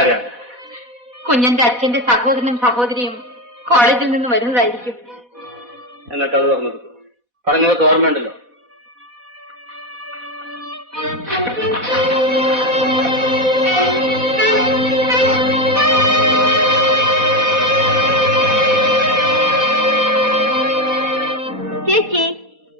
ആരാണ്? കുഞ്ഞന്റെ അച്ഛന്റെ സഹോദരനും സഹോദരിയും കോളേജിൽ നിന്ന് വരുന്നതായിരിക്കും. എന്നിട്ട് അത് പറഞ്ഞത് പറഞ്ഞത് ഓർമ്മയുണ്ടല്ലോ. ചേച്ചി,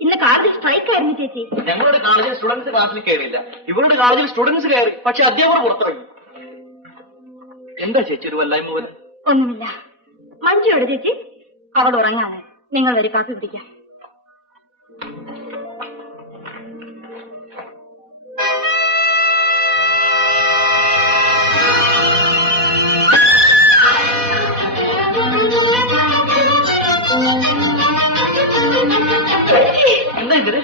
ഇന്ന് കാറിൽ സ്ട്രൈക്ക് ആയിരുന്നു ചേച്ചി. ഞങ്ങളുടെ കോളേജിൽ സ്റ്റുഡൻസ് ക്ലാസ്സിൽ കയറിയില്ല. ഇവരുടെ കോളേജിൽ സ്റ്റുഡൻസ് കയറി, പക്ഷെ അധ്യാപകർ പുറത്തിറങ്ങി. എന്താ ചേച്ചി ഒരു വല്ലായ്മ പോലെ? ഒന്നുമില്ല. മഞ്ജുയോട് ചേച്ചി, അവൾ ഉറങ്ങാണ്. നിങ്ങൾ ഒരു കാപ്പി പിടിക്കാം. എന്താ ഇത്?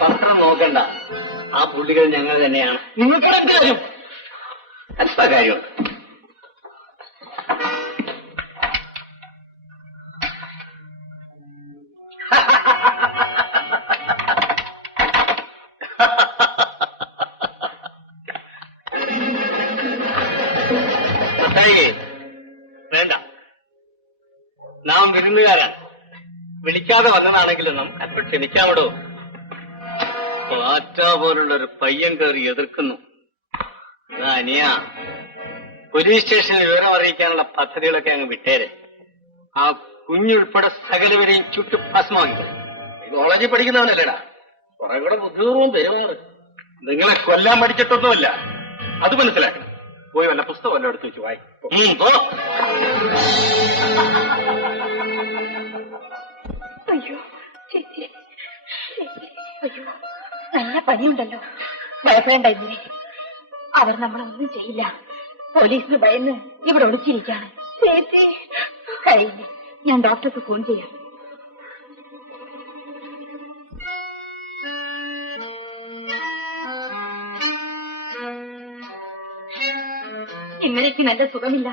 പത്രം നോക്കണ്ട, ആ പുള്ളികൾ ഞങ്ങൾ തന്നെയാണ്. നിങ്ങൾക്ക് കാര്യം എത്ര കാര്യം. വേണ്ട, നാം വിരുന്നുകാരാണ്. വിളിക്കാതെ വന്നതാണെങ്കിലും നമുക്ക് അല്പം ക്ഷമിക്കാമടോ. പാറ്റ പോലുള്ളൊരു പയ്യൻ കയറി എതിർക്കുന്നു. അനിയ, പോലീസ് സ്റ്റേഷനിൽ വിവരം അറിയിക്കാനുള്ള പദ്ധതികളൊക്കെ അങ്ങ് വിട്ടേരെ. ആ കുഞ്ഞുൾപ്പെടെ സകലവരെയും ചുട്ടു ഭസ്മാക്കി. കോളേജിൽ പഠിക്കുന്നവനല്ലേടാ, കുറെ കൂടെ ബുദ്ധിപൂർവ്വം പെരുമാണ്. നിങ്ങളെ കൊല്ലാൻ പഠിച്ചിട്ടൊന്നുമല്ല, അത് മനസ്സിലാക്കണം. പോയി വല്ല പുസ്തകം വല്ല എടുത്ത് വെച്ച് വായിക്കും. അയ്യോ ചേച്ചി, അയ്യോ നല്ല പനിയുണ്ടല്ലോ. ഭയപ്പെടേണ്ട ഇതിനെ, അവർ നമ്മളൊന്നും ചെയ്യില്ല. പോലീസിന് ഭയന്ന് ഇവിടെ ഒളിച്ചിരിക്കാണ്. ചേച്ചി കഴിയില്ല, ഞാൻ ഡോക്ടർക്ക് ഫോൺ ചെയ്യാം. ഇന്നലേക്ക് നല്ല സുഖമില്ല,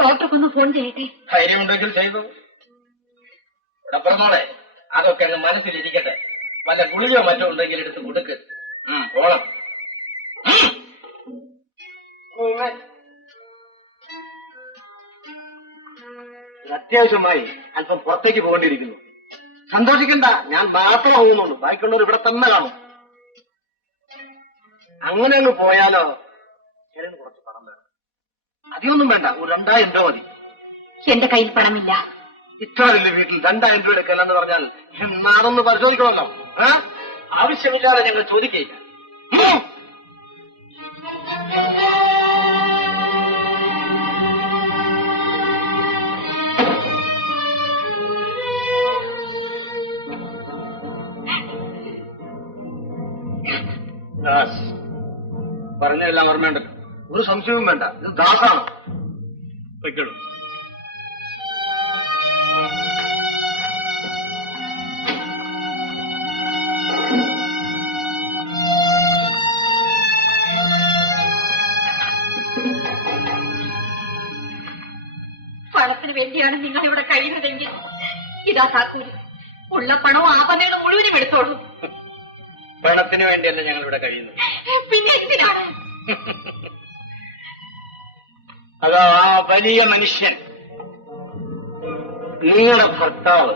ഡോക്ടർക്കൊന്ന് ഫോൺ ചെയ്യട്ടെ. ധൈര്യമുണ്ടെങ്കിൽ ചെയ്തു. ഇവിടെ അതൊക്കെ അങ്ങ് മനസ്സിലിരിക്കട്ടെ. വല്ല ഗുളികയോ മറ്റോ ഉണ്ടെങ്കിൽ എടുത്ത് കൊടുക്ക്. ഓണം അത്യാവശ്യമായി അല്പം പുറത്തേക്ക് പോകേണ്ടിയിരിക്കുന്നു. സന്തോഷിക്കണ്ട, ഞാൻ മാത്രം പോകുന്നുള്ളൂ. ബാക്കിയുള്ളവർ ഇവിടെ തന്നെ കാണും. അങ്ങനെ അങ്ങ് പോയാലോ? കുറച്ച് പണം വേണം. അധികമൊന്നും വേണ്ട, ഒരു 2000 രൂപ മതി. എന്റെ കയ്യിൽ പണമില്ല. ഇത്ര വലിയ വീട്ടിൽ 2000 രൂപ എടുക്കലെന്ന് പറഞ്ഞാൽ അതൊന്ന് പരിശോധിക്കണമല്ലോ. ആവശ്യമില്ലാതെ ഞങ്ങൾ ചോദിക്കുകയില്ല. പറഞ്ഞതെല്ലാം ഓർമ്മയുണ്ടല്ലോ, ഒരു സംശയവും വേണ്ട. ഇത് ദാസാണ്. വയ്ക്കണു. പണത്തിന് വേണ്ടിയാണ് നിങ്ങൾ ഇവിടെ കഴിയുന്നതെങ്കിൽ ഇതാ താക്കൂര്. ഉള്ള പണവും ആ പണങ്ങൾ മുഴുവനും എടുത്തോളൂ. പണത്തിന് വേണ്ടിയല്ല ഞങ്ങൾ ഇവിടെ കഴിയുന്നത്. പിന്നെ എന്തിനാണ്? അതാ ആ വലിയ മനുഷ്യൻ, നിങ്ങളുടെ ഭർത്താവ്,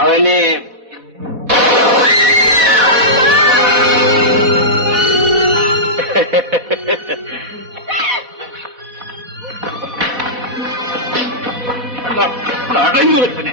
അവനെ അടങ്ങിയെപ്പിനെ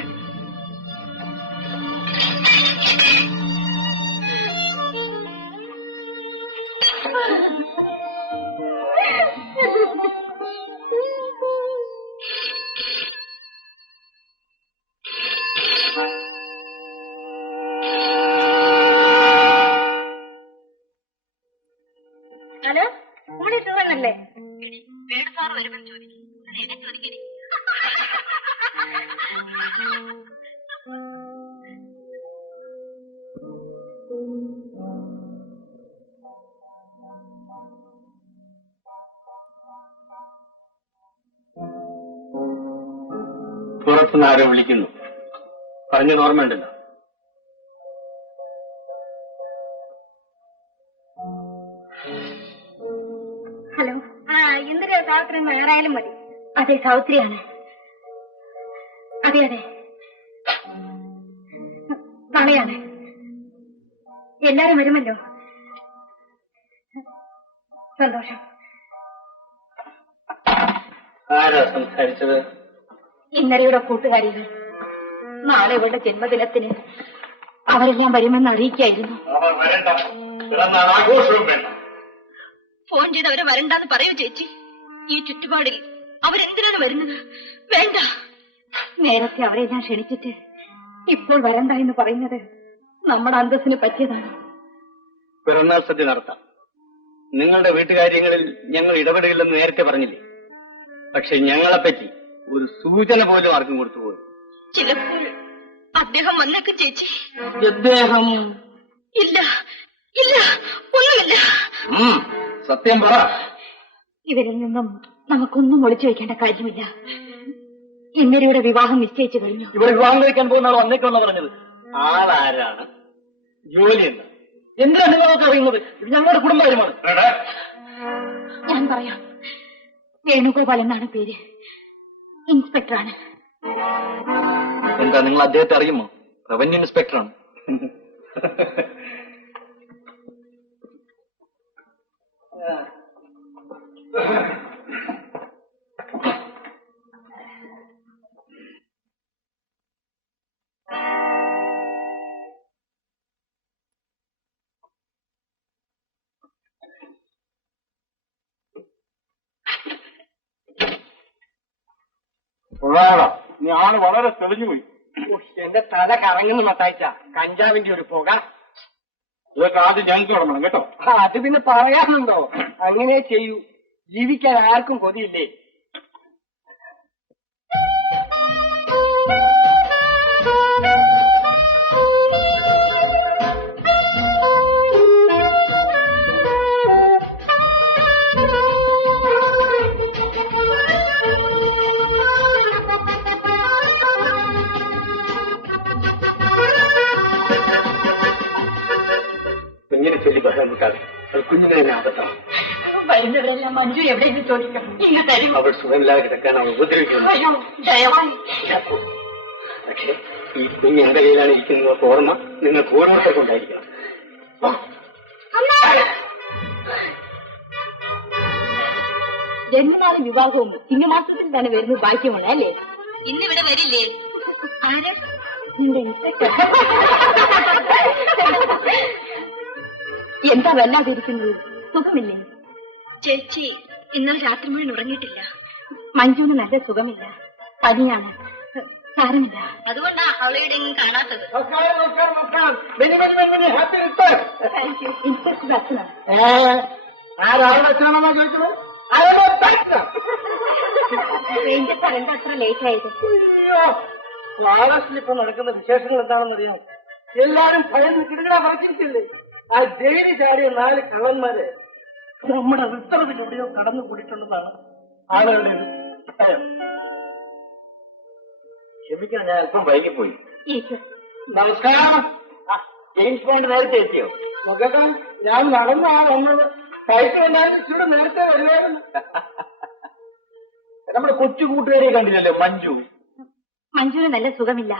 ഹലോ, മോളെ സുഖമല്ലേ? വേറെ സാറ് വരുമെന്ന് ചോദിക്കും. ചോദിക്കണേ. പുറത്തുനിന്ന് ആരോ വിളിക്കുന്നു. പറഞ്ഞത് ഓർമ്മയുണ്ടല്ലോ. ഹലോ. എന്തിനാ സാവിത്രി വേറായാലും മതി. അതെ, സാവിത്രിയാണ്. അതെ അതെ, നാളെയാണ്. എല്ലാരും വരുമല്ലോ. സന്തോഷം. ആരാ സംസാരിച്ചത്? ഇന്നലെയുടെ കൂട്ടുകാരികൾ. നാളെ ഇവരുടെ ജന്മദിനത്തിന് അവരെല്ലാം വരുമെന്ന് അറിയിക്കായിരുന്നു. ഫോൺ ചെയ്ത് അവരെ വരണ്ടെന്ന് പറയൂ ചേച്ചി. ഈ ചുറ്റുപാടിൽ അവരെന്തിനാണ് വരുന്നത്? വേണ്ട. നേരത്തെ അവരെ ഞാൻ ക്ഷണിച്ചിട്ട് ഇപ്പോൾ വരണ്ട എന്ന് പറയുന്നത് നമ്മുടെ അന്തസ്സിന് പറ്റിയതാണ്. പിറന്നാൾ സദ്യ നടത്താം. നിങ്ങളുടെ വീട്ടുകാര്യങ്ങളിൽ ഞങ്ങൾ ഇടപെടില്ലെന്ന് നേരത്തെ പറഞ്ഞില്ലേ? പക്ഷെ ഞങ്ങളെപ്പറ്റി ഒരു സൂചന പോലും ആർക്കും കൊടുത്തുപോയി. ചിലപ്പോൾ അദ്ദേഹം വന്നേക്കും ചേച്ചി. അദ്ദേഹം? ഇല്ല ഇല്ല, ഒന്നുമില്ല. സത്യം പറ. ഇവരിൽ നിന്നും നമുക്കൊന്നും ഒളിച്ചു വെക്കേണ്ട കാര്യമില്ല. ഇന്നലെയുടെ വിവാഹം നിശ്ചയിച്ചു കഴിഞ്ഞു. ഇവിടെ വിവാഹം കഴിക്കാൻ പോകുന്ന ആൾ വന്നേക്കെന്ന് പറഞ്ഞത് ആളാരാണ്? ജോലി എന്ന് എന്തിനാണ് നിങ്ങൾക്ക് അറിയുന്നത്? ഇത് ഞങ്ങളുടെ കുടുംബകാര്യമാണ്. ഞാൻ പറയാം. വേണുഗോപാൽ എന്നാണ് പേര്. ഇൻസ്പെക്ടറാണ്. എന്താ, നിങ്ങൾ അദ്ദേഹത്തെ അറിയുമോ? റവന്യൂ ഇൻസ്പെക്ടറാണ്. ഞാൻ വളരെ തെളിഞ്ഞുപോയി. എന്റെ തല കറങ്ങുന്ന മത്തായിച്ച കഞ്ചാവിന്റെ ഒരു പുക. ഇതൊക്കെ ആദ്യം ഞങ്ങൾക്ക് തുടങ്ങണം കേട്ടോ. അത് പിന്നെ പറയാനുണ്ടോ? അങ്ങനെ ചെയ്യൂ. ജീവിക്കാൻ ആർക്കും കൊതിയില്ലേ? കുഞ്ഞിനെ ചൊല്ലി പറയാൻ വിട്ടാൽ കുഞ്ഞിനെ ആപത്താണ്. വരുന്നവരെല്ലാം മഞ്ജു എവിടെയെങ്കിലും ചോദിക്കണം. ഇങ്ങ് തരും. അവൾ സുഖമില്ലാതെ കിടക്കാൻ അവൾ ഉപദ്രവിക്കുന്നു. അയ്യോ, ദയവായി. പക്ഷെ ഈ കുഞ്ഞ് എന്റെ കയ്യിലാണ് ഇരിക്കുന്നത് ഓർമ്മ നിങ്ങൾക്ക് ഓർമ്മത്തെ കൊണ്ടായിരിക്കണം. ജന്മനാഥ വിവാഹവും ചിങ്ങമാസത്തിൽ തന്നെ വരുന്നത് ഭാഗ്യമാണ് അല്ലേ? ഇന്നിവിടെ വരില്ലേ? ആര്? നിന്റെ ഇൻസ്പെക്ടർ. എന്താ വല്ലാതിരിക്കുന്നത്? സുഖമില്ലേ ചേച്ചി? ഇന്നലെ രാത്രി മുഴുവൻ ഉറങ്ങിയിട്ടില്ല. മഞ്ജുവിന് നല്ല സുഖമില്ല, പനിയാണ്. സാരമില്ല. അതുകൊണ്ടാ അവളെയുടെ കാണാത്തത്. ഇൻസ്പെക്ടർ അച്ഛനാണ്. ആരാളുടെ അച്ഛനാണോ ചോദിച്ചത്? എന്താ അത്ര ലേറ്റ് ആയത്? ഫ്ലാവസിൽ ഇപ്പൊ നടക്കുന്ന വിശേഷങ്ങൾ എന്താണെന്ന് അറിയാം. എല്ലാരും ഭയന്ന് കിടങ്ങാ വായിച്ചിട്ടില്ലേ? ആ ജയിലിൽ ചാടിയ 4 കള്ളന്മാര് നമ്മുടെ ഉത്തരവിലൂടെയോ കടന്നു കൂടിയിട്ടുണ്ടെന്നാണ് ആളുകളുടെ ഭയം. ക്ഷമിക്കണം, ഞാൻ അല്പം വൈകിപ്പോയി. നമസ്കാരം. ജെയിംസ് ബോണ്ട് നേരത്തെ എത്തിയോ? മുഖം ഞാൻ നടന്നാണ് വന്നത്. സൈക്കിളിനായിട്ട് ഇച്ചിരി നേരത്തെ വരുമായിരുന്നു. നമ്മുടെ കൊച്ചു കൂട്ടുകാരെ കണ്ടില്ലല്ലോ, മഞ്ജു. മഞ്ജുവിന് നല്ല സുഖമില്ല,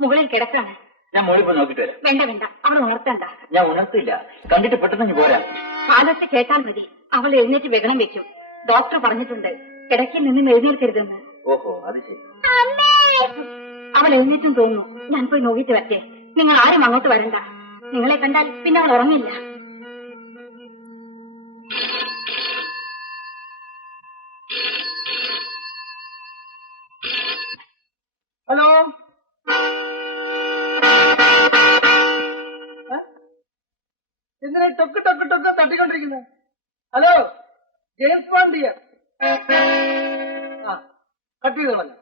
മുകളിൽ കിടക്കാണ്. ഞാൻ മുകളിൽ പോയി നോക്കിട്ട് വരാം. വേണ്ട വേണ്ട, അവൾ ഉണർത്തണ്ട. ഞാൻ ഉണർത്തില്ല, കണ്ടിട്ട് പെട്ടെന്ന് പോരാ. കാലത്ത് കേട്ടാൽ മതി. അവൾ എഴുന്നേറ്റ് വെഗണം വെക്കും. ഡോക്ടർ പറഞ്ഞിട്ടുണ്ട് കിടക്കിൽ നിന്നും എഴുന്നേൽക്കരുതെന്ന്. ഓഹോ, അത് ശരി. അവൾ എഴുന്നേറ്റും തോന്നുന്നു. ഞാൻ പോയി നോക്കിയിട്ട് വരട്ടെ. നിങ്ങൾ ആരും അങ്ങോട്ട് വരണ്ട. നിങ്ങളെ കണ്ടാൽ പിന്നെ അവൾ ഉറങ്ങില്ല. ഹലോ, എന്തിനാ ടൊക്ക് ടൊക്ക് ടൊക്ക് തട്ടിക്കൊണ്ടിരിക്കുന്നത്? Hello, James Bond here. Cut ചെയ്ത് കളഞ്ഞു.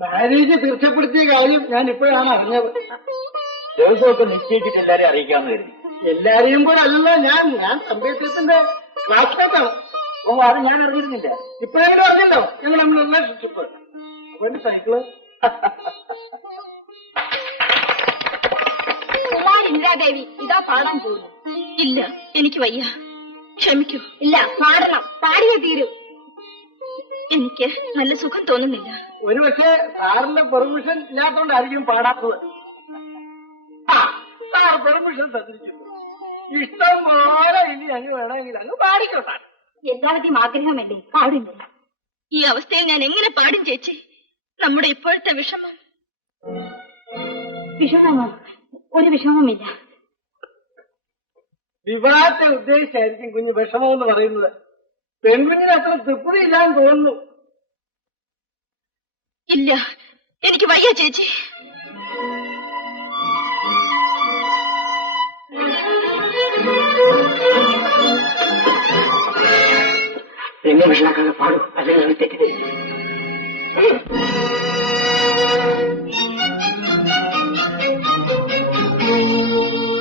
മാരേജ് തീർച്ചപ്പെടുത്തിയ കാര്യം ഞാൻ ഇപ്പോഴാണ് അറിഞ്ഞത്. ദിവസമൊക്കെ നിശ്ചയിച്ചിട്ട് എല്ലാരെയും അറിയിക്കാമെന്ന് കരുതി. എല്ലാരെയും പോലെ അല്ല ഞാൻ സംഭവത്തിന്റെ ക്ലാസ്മേറ്റാണ്. ഓ, അത് ഞാൻ അറിഞ്ഞിരുന്നില്ല. ഇപ്പോഴെങ്കിലും അറിഞ്ഞല്ലോ ഞങ്ങൾ നമ്മൾ റിലേഷൻഷിപ്പ്. ഒരു സൈക്കിള്. ഇന്ദിരാദേവി ഇതാ പാടാൻ പോകുന്നു. ഇല്ല, എനിക്ക് വയ്യ, ക്ഷമിക്കൂ. ഇല്ല, പാടണം, പാടിയേ തീരൂ. എനിക്ക് നല്ല സുഖം തോന്നുന്നില്ല. ഒരു പക്ഷേ സാറിന്റെ പെർമിഷൻ ഇല്ലാത്തോണ്ടായിരിക്കും പാടാത്തത്. സാർ പെർമിഷൻ തന്നിരിക്കുന്നു. ഇഷ്ടം പോലെ ഇനി അങ്ങ് വേണമെങ്കിൽ അങ്ങ് പാടിക്കോട്ടെ. എല്ലാവരുടെയും ആഗ്രഹമല്ലേ, പാടില്ല. ഈ അവസ്ഥയിൽ ഞാൻ എങ്ങനെ പാടും ചേച്ചി? നമ്മുടെ ഇപ്പോഴത്തെ വിഷമം. വിഷമമോ? ഒരു വിഷമവുമില്ല. വിവാഹത്തെ ഉദ്ദേശിച്ചായിരിക്കും കുഞ്ഞ് വിഷമം എന്ന് പറയുന്നത്. പെൺകുഞ്ഞിന് അത്ര തൃപ്തിയില്ലാന്ന് തോന്നുന്നു. ഇല്ല, എനിക്ക് വയ്യ ചേച്ചി. എന്നെ വിഷാക്കാതെ പാടും, അല്ലെങ്കിൽ